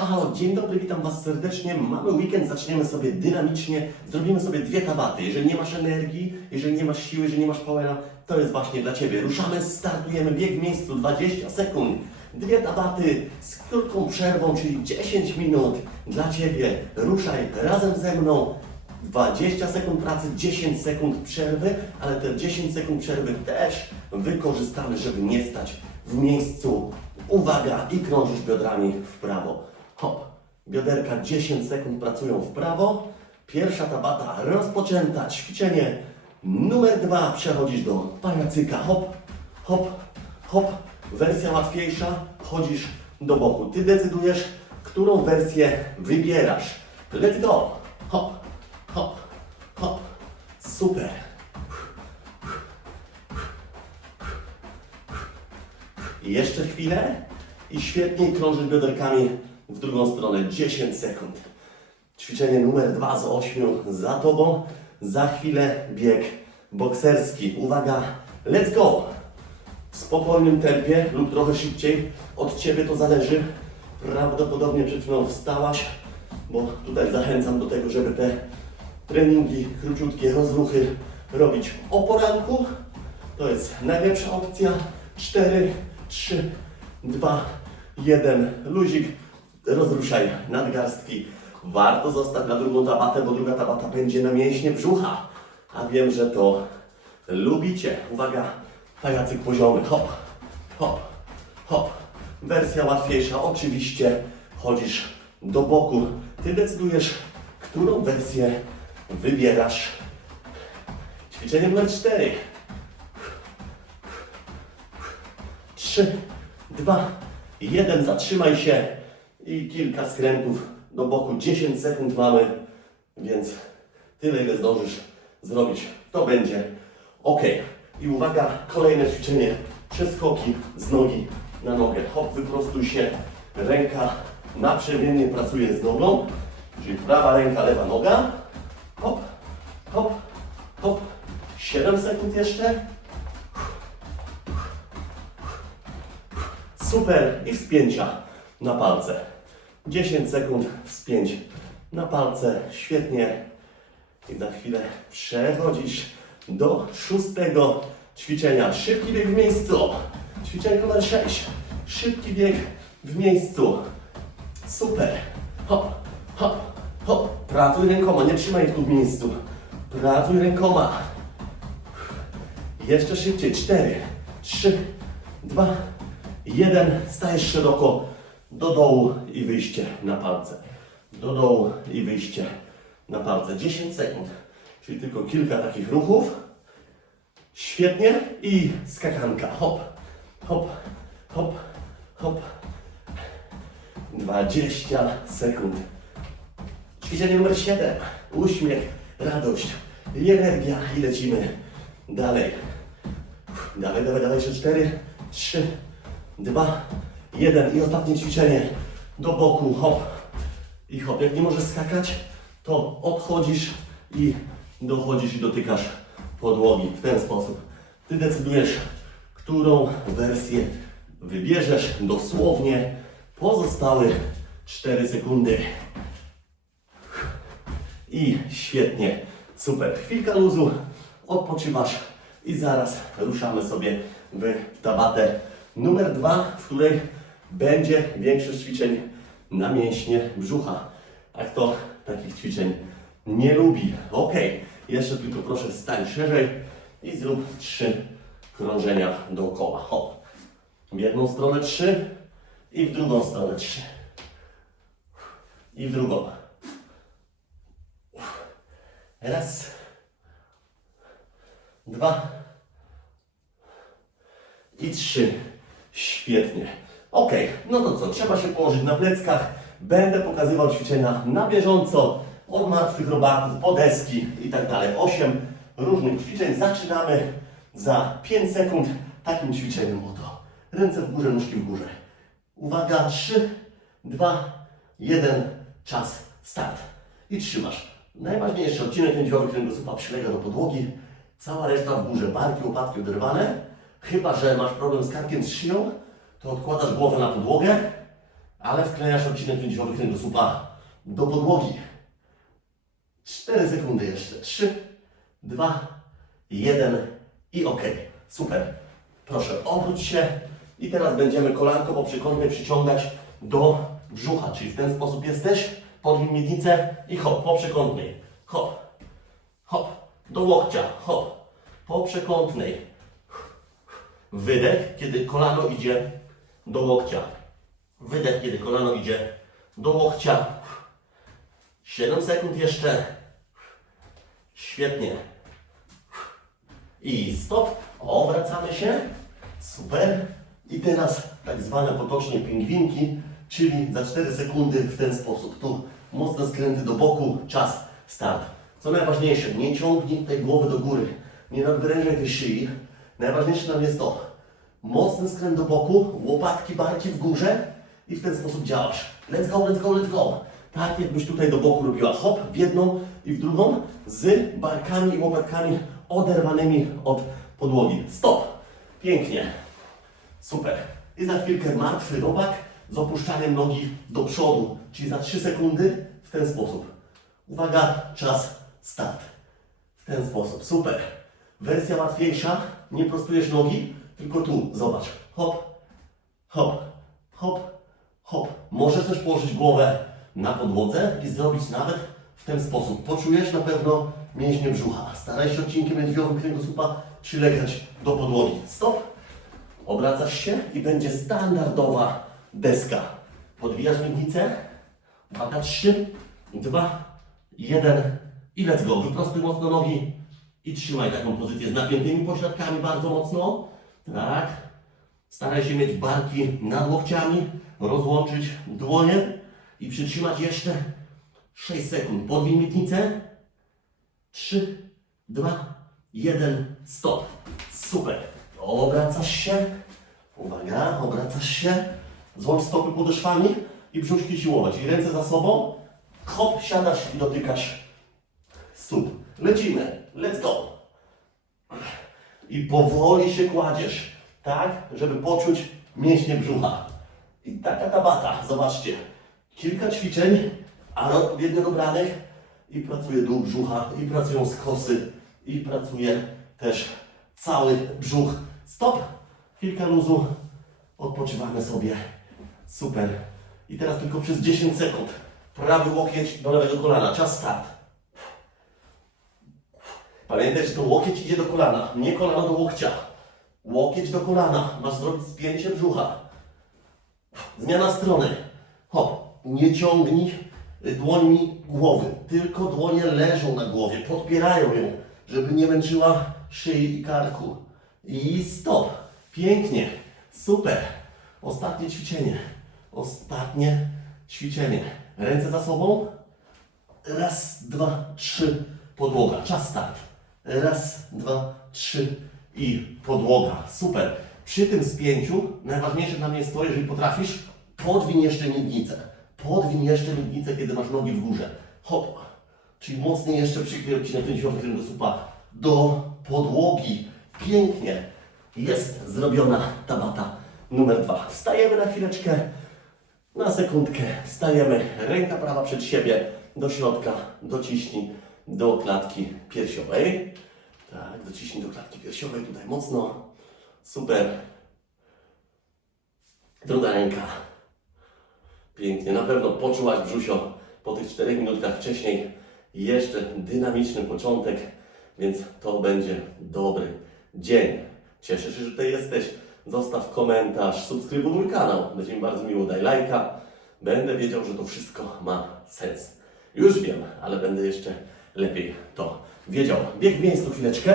Halo, dzień dobry, witam Was serdecznie. Mamy weekend, zaczniemy sobie dynamicznie, zrobimy sobie dwie tabaty. Jeżeli nie masz energii, jeżeli nie masz siły, jeżeli nie masz powera, to jest właśnie dla Ciebie. Ruszamy, startujemy, bieg w miejscu, 20 sekund. Dwie tabaty z krótką przerwą, czyli 10 minut dla Ciebie. Ruszaj razem ze mną. 20 sekund pracy, 10 sekund przerwy, ale te 10 sekund przerwy też wykorzystamy, żeby nie stać w miejscu. Uwaga i krążysz biodrami w prawo. Hop. Bioderka 10 sekund pracują w prawo. Pierwsza tabata rozpoczęta. Ćwiczenie numer dwa. Przechodzisz do pajacyka. Hop, hop, hop. Wersja łatwiejsza. Chodzisz do boku. Ty decydujesz, którą wersję wybierasz. Let's go. Hop, hop, hop. Super. Jeszcze chwilę i świetnie krążysz bioderkami w drugą stronę. 10 sekund. Ćwiczenie numer 2 z 8 za Tobą. Za chwilę bieg bokserski. Uwaga, let's go! W spokojnym tempie lub trochę szybciej. Od Ciebie to zależy. Prawdopodobnie przed chwilą wstałaś, bo tutaj zachęcam do tego, żeby te treningi, króciutkie rozruchy robić o poranku. To jest najlepsza opcja. 4, 3, 2, 1. Luzik. Rozruszaj nadgarstki. Warto zostać na drugą tabatę, bo druga tabata będzie na mięśnie brzucha. A wiem, że to lubicie. Uwaga, pajacyk poziomy. Hop, hop, hop. Wersja łatwiejsza. Oczywiście chodzisz do boku. Ty decydujesz, którą wersję wybierasz. Ćwiczenie numer 4. 3, 2, 1. Zatrzymaj się i kilka skrętów do boku. 10 sekund mamy, więc tyle, ile zdążysz zrobić, to będzie ok. I uwaga, kolejne ćwiczenie. Przeskoki z nogi na nogę. Hop, wyprostuj się. Ręka naprzemiennie pracuje z nogą, czyli prawa ręka, lewa noga. Hop, hop, hop. 7 sekund jeszcze. Super. I wspięcia na palce. 10 sekund wspięć na palce. Świetnie. I za chwilę przechodzisz do szóstego ćwiczenia. Szybki bieg w miejscu. Ćwiczenie numer 6. Szybki bieg w miejscu. Super. Hop, hop, hop. Pracuj rękoma, nie trzymaj ich tu w miejscu. Pracuj rękoma. Jeszcze szybciej. 4, 3, 2, 1. Stajesz szeroko do dołu i wyjście na palce. Do dołu i wyjście na palce. 10 sekund. Czyli tylko kilka takich ruchów. Świetnie. I skakanka. Hop, hop, hop, hop. 20 sekund. Ćwiczenie numer 7. Uśmiech, radość i energia. I lecimy dalej. Dalej, dalej, dalej. Jeszcze 4, 3, 2, 1. I ostatnie ćwiczenie. Do boku. Hop. I hop. Jak nie możesz skakać, to odchodzisz i dochodzisz i dotykasz podłogi w ten sposób. Ty decydujesz, którą wersję wybierzesz dosłownie. Pozostałe 4 sekundy. I świetnie, super. Chwilka luzu, odpoczywasz i zaraz ruszamy sobie w tabatę numer dwa, w której będzie większość ćwiczeń na mięśnie brzucha. A kto takich ćwiczeń nie lubi? Ok, jeszcze tylko proszę stań szerzej i zrób trzy krążenia dookoła. Hop. W jedną stronę trzy i w drugą stronę trzy. I w drugą. Raz. Dwa. I trzy. Świetnie. Ok, no to co? Trzeba się położyć na pleckach. Będę pokazywał ćwiczenia na bieżąco. Od martwych robaków, podeski i tak dalej. Osiem różnych ćwiczeń. Zaczynamy za 5 sekund takim ćwiczeniem oto. Ręce w górze, nóżki w górze. Uwaga, 3, 2, 1, czas, start. I trzymasz. Najważniejszy odcinek lędźwiowy kręgosłupa przylega do podłogi. Cała reszta w górze, barki, łopatki oderwane. Chyba, że masz problem z karkiem, z szyją, to odkładasz głowę na podłogę, ale wklejasz odcinek mięśniowy kręgosłupa do podłogi. 4 sekundy jeszcze. 3, 2, 1 i ok. Super. Proszę, obróć się i teraz będziemy kolanko po przekątnej przyciągać do brzucha, czyli w ten sposób jesteś, podwin miednicę i hop, po przekątnej. Hop, hop, do łokcia, hop, po przekątnej. Wydech, kiedy kolano idzie do łokcia. Wydech, kiedy kolano idzie do łokcia. 7 sekund jeszcze. Świetnie. I stop. Obracamy się. Super. I teraz tak zwane potocznie pingwinki, czyli za 4 sekundy w ten sposób. Tu mocne skręty do boku, czas, start. Co najważniejsze, nie ciągnij tej głowy do góry. Nie nadwyrężaj tej szyi. Najważniejsze nam jest to. Mocny skręt do boku, łopatki, barki w górze i w ten sposób działasz. Let's go, let's go, let's go. Tak jakbyś tutaj do boku robiła hop w jedną i w drugą z barkami i łopatkami oderwanymi od podłogi. Stop. Pięknie. Super. I za chwilkę martwy robak z opuszczaniem nogi do przodu, czyli za 3 sekundy w ten sposób. Uwaga, czas, start. W ten sposób. Super. Wersja łatwiejsza. Nie prostujesz nogi, tylko tu. Zobacz. Hop, hop, hop, hop. Możesz też położyć głowę na podłodze i zrobić nawet w ten sposób. Poczujesz na pewno mięśnie brzucha. Staraj się odcinkiem lędźwiowym kręgosłupa przylegać do podłogi. Stop. Obracasz się i będzie standardowa deska. Podwijasz miednicę. Uwaga, 3, 2, 1 i let's go. Wyprostuj mocno nogi i trzymaj taką pozycję z napiętymi pośladkami bardzo mocno. Tak. Staraj się mieć barki nad łokciami, rozłączyć dłonie i przytrzymać jeszcze 6 sekund. Podwij miednicę. 3, 2, 1, stop. Super. Obracasz się. Uwaga, obracasz się. Złącz stopy podeszwami i brzuszki siłować. I ręce za sobą. Hop, siadasz i dotykasz stóp. Lecimy. Let's go. I powoli się kładziesz, tak, żeby poczuć mięśnie brzucha. I taka tabata, zobaczcie. Kilka ćwiczeń, ale odpowiednio dobranych i pracuje dół brzucha, i pracują skosy, i pracuje też cały brzuch. Stop! Chwilkę luzu, odpoczywamy sobie. Super. I teraz tylko przez 10 sekund. Prawy łokieć do lewego kolana. Czas start. Pamiętaj, że to łokieć idzie do kolana, nie kolano do łokcia. Łokieć do kolana. Masz zrobić spięcie brzucha. Zmiana strony. Hop. Nie ciągnij dłońmi głowy. Tylko dłonie leżą na głowie, podpierają ją, żeby nie męczyła szyi i karku. I stop. Pięknie. Super. Ostatnie ćwiczenie. Ostatnie ćwiczenie. Ręce za sobą. Raz, dwa, trzy. Podłoga. Czas start. Raz, dwa, trzy i podłoga. Super. Przy tym spięciu najważniejsze dla mnie jest to, jeżeli potrafisz, podwiń jeszcze miednicę. Podwiń jeszcze miednicę, kiedy masz nogi w górze. Hop. Czyli mocniej jeszcze przykryj odcinek tęciowy kręgosłupa do podłogi. Pięknie. Jest zrobiona tabata numer dwa. Wstajemy na chwileczkę. Na sekundkę wstajemy, ręka prawa przed siebie, do środka, dociśnij do klatki piersiowej. Tak, dociśnij do klatki piersiowej, tutaj mocno. Super. Druga ręka. Pięknie, na pewno poczułaś brzusio po tych 4 minutkach wcześniej. Jeszcze dynamiczny początek, więc to będzie dobry dzień. Cieszę się, że tutaj jesteś. Zostaw komentarz, subskrybuj mój kanał. Będzie mi bardzo miło, daj lajka. Będę wiedział, że to wszystko ma sens. Już wiem, ale będę jeszcze lepiej to wiedział. Bieg w miejscu chwileczkę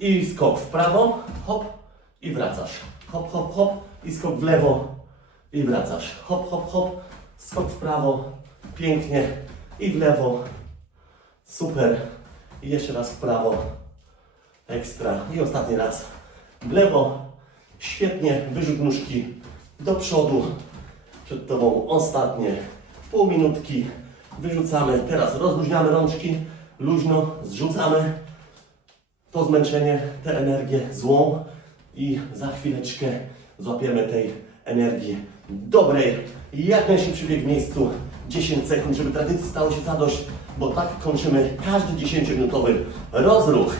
i skok w prawo, hop i wracasz. Hop, hop, hop i skok w lewo i wracasz. Hop, hop, hop, skok w prawo, pięknie i w lewo. Super. I jeszcze raz w prawo. Ekstra. I ostatni raz w lewo. Świetnie. Wyrzut nóżki do przodu. Przed Tobą ostatnie pół minutki. Wyrzucamy. Teraz rozluźniamy rączki. Luźno zrzucamy to zmęczenie, tę energię złą i za chwileczkę złapiemy tej energii dobrej jak najszybszy bieg w miejscu 10 sekund, żeby tradycji stało się zadość, bo tak kończymy każdy 10-minutowy rozruch.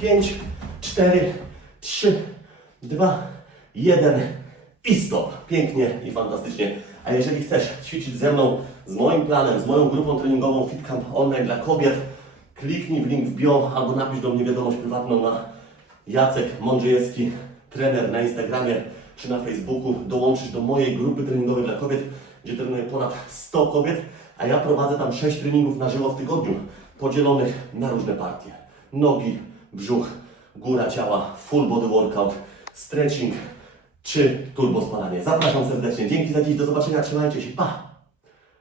5, 4, 3, 2, 1 i stop. Pięknie i fantastycznie. A jeżeli chcesz ćwiczyć ze mną, z moim planem, z moją grupą treningową FitCamp Online dla kobiet, kliknij w link w bio albo napisz do mnie wiadomość prywatną na Jacek Mądrzejewski, trener na Instagramie czy na Facebooku. Dołączysz do mojej grupy treningowej dla kobiet, gdzie trenuję ponad 100 kobiet, a ja prowadzę tam 6 treningów na żywo w tygodniu, podzielonych na różne partie. Nogi, brzuch, góra ciała, full body workout, stretching czy turbo spalanie. Zapraszam serdecznie. Dzięki za dziś. Do zobaczenia. Trzymajcie się. Pa!